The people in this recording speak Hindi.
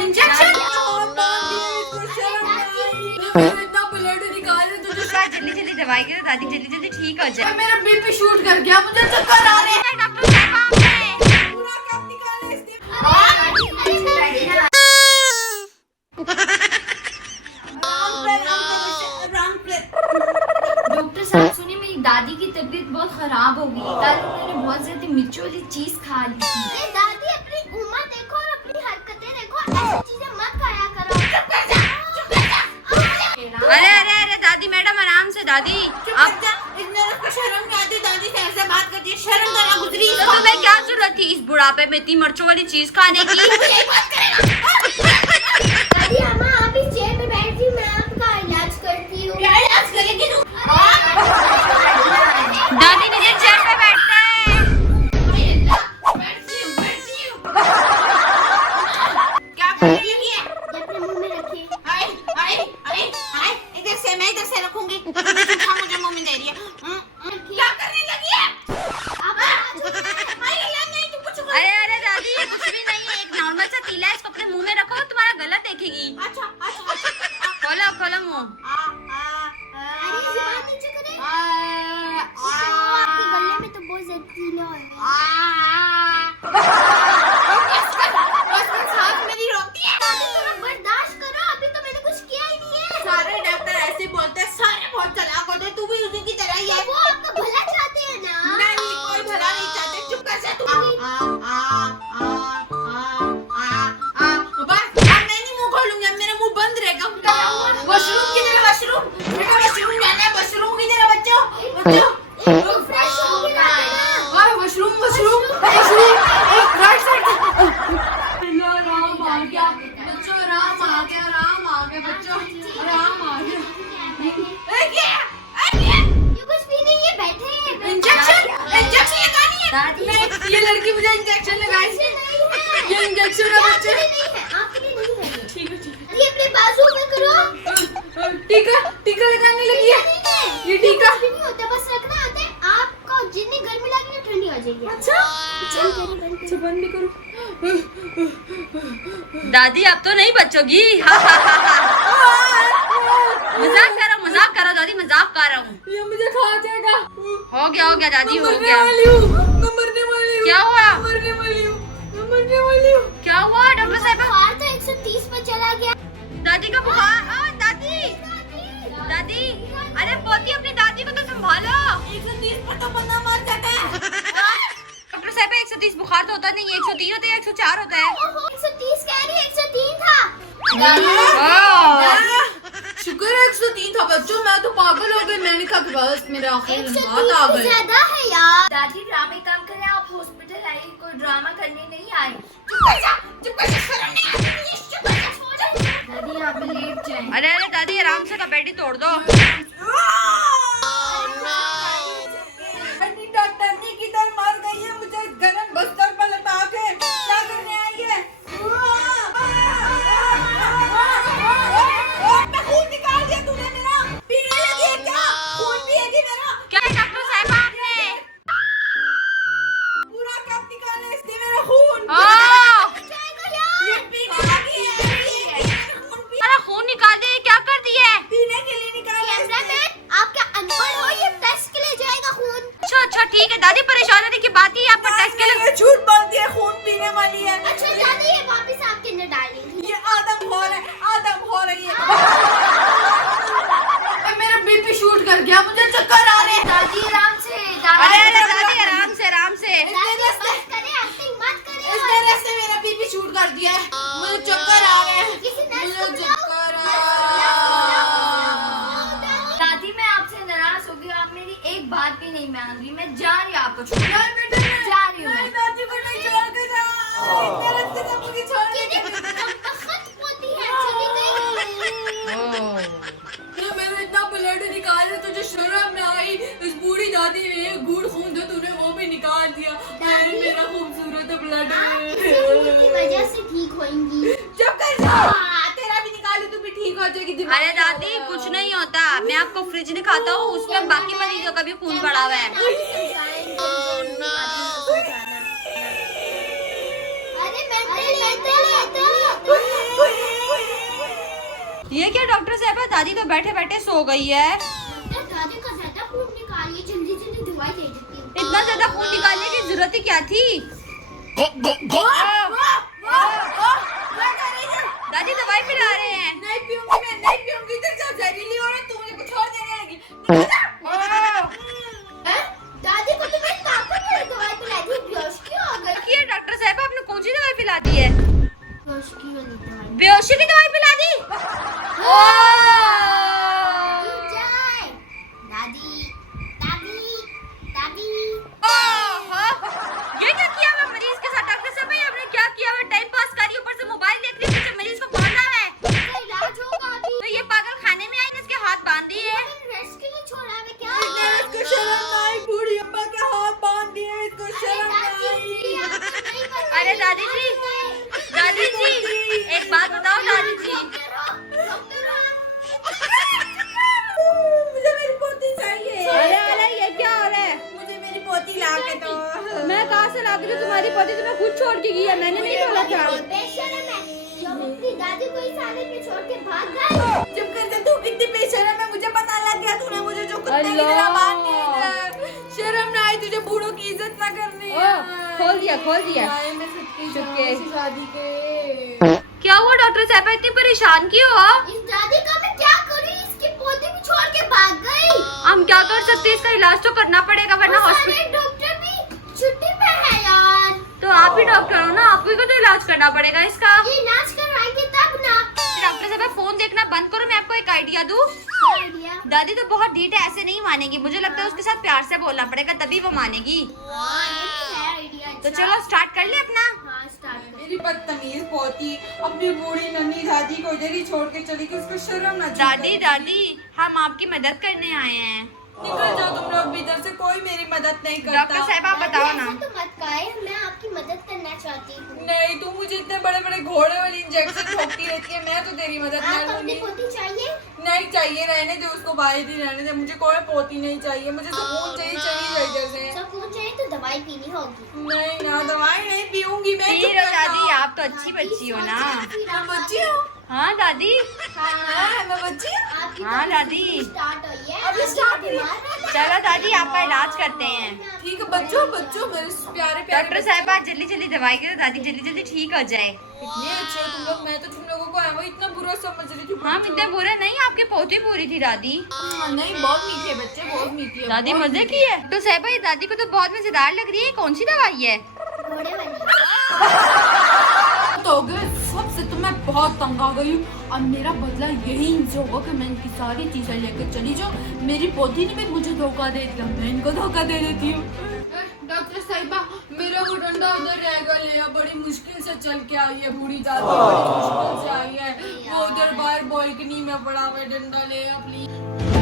इंजेक्शन जल्दी जल्दी दवाई के दादी जल्दी जल्दी ठीक हो जाए। मेरा बीपी शूट कर गया, मुझे चक्कर आ रहे हैं। डॉक्टर साहब पूरा कप निकाले इसने। डॉक्टर साहब सुनिए, मेरी दादी की तबीयत बहुत खराब हो गई। कल उन्होंने बहुत ज्यादा मिर्च वाली चीज खा ली थी। दादी अपनी उम्र देखो और अपनी हरकतें देखो, ऐसी चीजें मत खाया करो। अरे अरे अरे दादी मैडम आराम से दादी। आप शर्म नहीं आती दादी से ऐसे बात करती है? शर्म करना गुजरी। तो तुम्हें क्या जरूरत थी इस बुढ़ापे में इतनी मिर्चों वाली चीज खाने की? दादी अम्मा आप इस चेयर पे बैठिए, मैं आपका इलाज करती हूँ। क्या इलाज करेगी तू? दादी नीचे चेयर पे बैठते हैं। क्या करने लगी है? ये अपने मुंह में रखिए। हाय हाय हाय हाय, इधर से मैं इधर से रखूंगी। मुझे मुंह में दे रही है। क्या करने लगी है? अरे अरे दादी ये कुछ भी नहीं है, एक नॉर्मल सा तीला है, इसको अपने मुंह में रखो, तुम्हारा गला देखेगी। अच्छा अच्छा अच्छा। खोलो खोलो मुंह। अरे जुबान नीचे करें। आपके गले में तो बहुत ज्यादा कीड़ा है। सांस मेरी रोकती है। बर्दाश्त करो, अभी तो मैंने कुछ किया ही नहीं है। सारे डॉक्टर ऐसे बोलते हैं, सारे बहुत चालाक होते हैं, तू भी उसी की तरह ही है। वो आपका भला चाहते हैं ना। नहीं, कोई भला नहीं चाहते, चुप कर जा तू। बस अब मैं नहीं मुंह खोलूंगी, अब मेरा मुंह बंद रहेगा। वॉशरूम किधर है? वॉशरूम बेटा, वॉशरूम जाना है। वॉशरूम किधर है बच्चों? बच्चों फ्रेश होके लाते ना। Washroom washroom washroom right side. Ram आ गया बच्चों, राम आ गया, राम आ गया बच्चों, राम आ गया। ये कुछ भी नहीं है, बैठे हैं। इंजेक्शन इंजेक्शन लगानी है। दादी नहीं, ये लड़की मुझे इंजेक्शन लगाएगी। ये इंजेक्शन है बच्चे। नहीं है, आपके लिए नहीं है। ठीक है ठीक ये अपने बाजू में करो। है। टीका टीका लगाने लगी है। ये टीका कुछ भी नहीं होता, बस रखना होता है। आपको जितनी गर्मी लगी ना ठंडी हो जाएगी। अच्छा अच्छा, बंद भी करो। दादी अब तो नहीं बचोगी। मजाक करो दादी, मजाक कर रहा हूँ। ये मुझे खा जाएगा। हो गया दादी, हो मरने गया। वाली हूँ, मैं मरने वाली हूँ। क्या हुआ? मरने वाली हूँ, मैं मरने वाली हूँ। क्या हुआ डॉक्टर साहब? बुखार तो 130 पर चला गया। दादी का बुखार। दादी दादी, अरे पोती अपनी दादी को तो संभालो। 130 पर तो बंदा मर जाता है। डॉक्टर साहब 130 बुखार तो होता नहीं है, 130 होता है, 104 होता है। 130 कह रही है, 103 था। शुक्र है 103 था बच्चों, मैं तो पागल हो गई। मैंने कहा कि बस मेरे आखिर में बात आ 130 गई। ज्यादा है यार। दादी ड्रामे काम करें, आप हॉस्पिटल आए, कोई ड्रामा करने नहीं आए। चुप कर जा, चुप कर जा, शर्म नहीं आती मुझे, चुप कर जा, सो जा। दादी आप लेट जाए। अरे अरे दादी आराम से कपेटी तोड़ दो। डॉक्टर ने किधर मार गई है मुझे गरम बस्तर पर लटा के? क्या करने आई है? खून निकाल दिया तूने मेरा। पीने लगी है क्या? खून पिएगी मेरा? क्या है डॉक्टर साहब आपने? पूरा कप निकाले इसने मेरा खून। ये पीने लगी है। खून सारा खून निकाल दिया, क्या कर दिया है? पीने के लिए निकाला इसने। कैमरामैन, आप क्या अनपढ़ हो? ये टेस्ट के लिए जाएगा खून। अच्छा ठीक है दादी, परेशान होने की बात ही आपका टेस्ट के लिए। ये झूठ बोलती है, खून पीने वाली है। अच्छा दादी, ये वापस आपके अंदर डालेंगे। ये आदम हो रहा है, आदम हो रही है। मेरा बीपी शूट कर गया, मुझे चक्कर आ रहे हैं। दादी आराम से। अरे अरे दादी आराम से आराम से। दादी बस करें, एक्टिंग मत करें। इस तरह से मेरा बीपी शूट कर दिया है, मुझे चक्कर आ रहे हैं। किसी नर्स मुझे को बुलाओ। चक्कर आ दादी मैं आपसे नाराज हो गई, आप मेरी एक बात भी नहीं मान रही। मैं जा रही हूँ आपको छोड़ रहे हैं। जा रही हूँ मैं। दादी को नहीं छोड़ के जा। इस तरह से तो मुझे छोड़ के जा। खत होती है, चली गई। ये मैंने इतना ब्लड निकाला, तुझे शर्म में आई? इस बूढ़ी दादी में एक घूंट खून था, तूने वो भी निकाल दिया। मेरा खूबसूरत ब्लड इसी खून की वजह से ठीक होंगी। चुप कर जा। तेरा भी निकालू तू भी ठीक हो जाएगी। अरे दादी कुछ नहीं होता, मैं आपको फ्रिज दिखाता हूँ, उसमें बाकी मरीजों का भी खून पड़ा हुआ है। अरे मैं ये क्या डॉक्टर साहब, दादी तो बैठे बैठे सो गई है। दादी का ज्यादा खून निकालिए, जल्दी जल्दी दवाई दे देती हूँ। इतना ज्यादा खून निकालने की जरूरत ही क्या थी? दादी दवाई पिला रहे हैं। नहीं पीऊंगी मैं, नहीं पीऊंगी। इधर जा, जहरीली हो रहा है, तू मुझे कुछ और देने लगी। दादी को तो मैं पापा ने दवाई पिलाई थी, बेहोश क्यों हो गई? ये डॉक्टर साहब आपने कौन सी दवाई पिला दी है? बेहोश की वाली दवाई। बेहोशी की दवाई पिला दी? जाए। दादी दादी दादी। ये क्या किया हुआ मरीज के साथ डॉक्टर साहब? आपने क्या किया हुआ? टाइम पास करी, ऊपर से मोबाइल देख रही है, मरीज को कौन रहा है? इसका इलाज होगा अभी। तो ये पागल खाने में आई ने इसके हाथ बांध दिए है। रेस्ट के लिए छोड़ा है क्या? इसको शर्म ना आई, बूढ़ी अम्मा के हाथ बांध दिए, इसको शर्म ना आई। अरे दादी जी, एक बात बताओ दादी जी। मुझे मेरी पोती चाहिए। अरे ये क्या हो रहा है? मुझे मेरी पोती ला के दो। मैं कहाँ से ला दूँ? तुम्हारी पोती तुम्हें खुद छोड़ के गई है, मैंने नहीं बोला था। बेशरम है, जो अपनी दादी को इस हालत में छोड़ के भाग गई। चुप कर जा, तू कितनी बेशर्म है, मुझे पता लग गया। तूने मुझे जो कुत्ते की तरह बांध दिया है। शर्म ना आई तुझे? बूढ़ों की इज्जत ना करनी है। खोल दिया आए मैं चुपके। शादी के। क्या हुआ डॉक्टर साहब, इतनी परेशान क्यों हो? इस दादी का मैं क्या करूं? इसकी पोती भी छोड़ के भाग गई। हम क्या कर सकते हैं? इसका इलाज तो करना पड़ेगा, वरना और हॉस्पिटल। सारे डॉक्टर भी छुट्टी पे है यार। तो आप ही डॉक्टर हो ना, आपको ही तो इलाज करना पड़ेगा इसका। ये इलाज करवाएंगे तब ना। डॉक्टर साहब फोन देखना बंद करो, मैं आपको एक आइडिया दूं। आइडिया। दादी तो बहुत ढीठ है, ऐसे नहीं मानेगी। मुझे लगता है उसके साथ प्यार से बोलना पड़ेगा, तभी वो मानेगी। ये तो है आइडिया। तो चलो स्टार्ट कर ले अपना। हाँ स्टार्ट कर। मेरी बदतमीज पोती अपनी बूढ़ी नन्ही दादी को इधर ही छोड़ के चली गई। उसको शर्म ना दादी हम आपकी मदद करने आए हैं। निकल जाओ तुम लोग भी इधर से, कोई मेरी मदद नहीं करता। डॉक्टर साहब आप बताओ ना। ऐसा तो मत कहे, मैं आपकी मदद करना चाहती हूँ। नहीं, तू मुझे इतने बड़े बड़े घोड़े वाली इंजेक्शन ठोकती रहती है, मैं तो तेरी मदद आप नहीं अपनी लूंगी। पोती चाहिए? नहीं चाहिए, रहने दे उसको, बाहर ही रहने दे। मुझे कोई पोती नहीं चाहिए, मुझे सुकून चाहिए, चली जाए इधर से। सुकून चाहिए तो दवाई पीनी होगी। नहीं ना, दवाई नहीं पीऊंगी मैं। पी लो दादी, आप तो अच्छी बच्ची हो ना। मैं बच्ची हूँ। हाँ दादी। हाँ, मैं बच्ची हूँ। आपकी हाँ, तो दादी। स्टार्ट हुई है। अभी स्टार्ट हुई है। बीमार रहना है। चलो दादी आपका इलाज करते हैं। ठीक है बच्चों, बच्चों मेरे प्यारे प्यारे डॉक्टर साहब आज जल्दी जल्दी दवाई करो, दादी जल्दी जल्दी ठीक हो जाए। इतने अच्छे हो तुम लोग। मैं तो तुम लोगों को है वो इतना बुरा समझ रही थी। हम इतने बुरे नहीं, आपकी पोती पूरी थी दादी। नहीं, बहुत मीठे बच्चे, बहुत मीठी है। दादी बहुत मजे मीठी। की है। तो साहब ये दादी को तो बहुत मजेदार लग रही है, कौन सी दवाई है? घोड़े वाली। तो हो गए सबसे, तो मैं बहुत तंग आ गई हूँ। अब मेरा बदला यही इनसे होगा कि मैं इनकी सारी चीजें लेकर चली जाऊँ। मेरी पोती ने भी मुझे धोखा दे दिया, मैं इनको धोखा दे देती हूँ। डॉक्टर साहिबा, मेरा वो डंडा उधर रह गया, बड़ी मुश्किल से चल के आई है बूढ़ी दादी, बड़ी मुश्किल से आई है। वो उधर बाहर बालकनी में पड़ा हुआ डंडा ले प्लीज।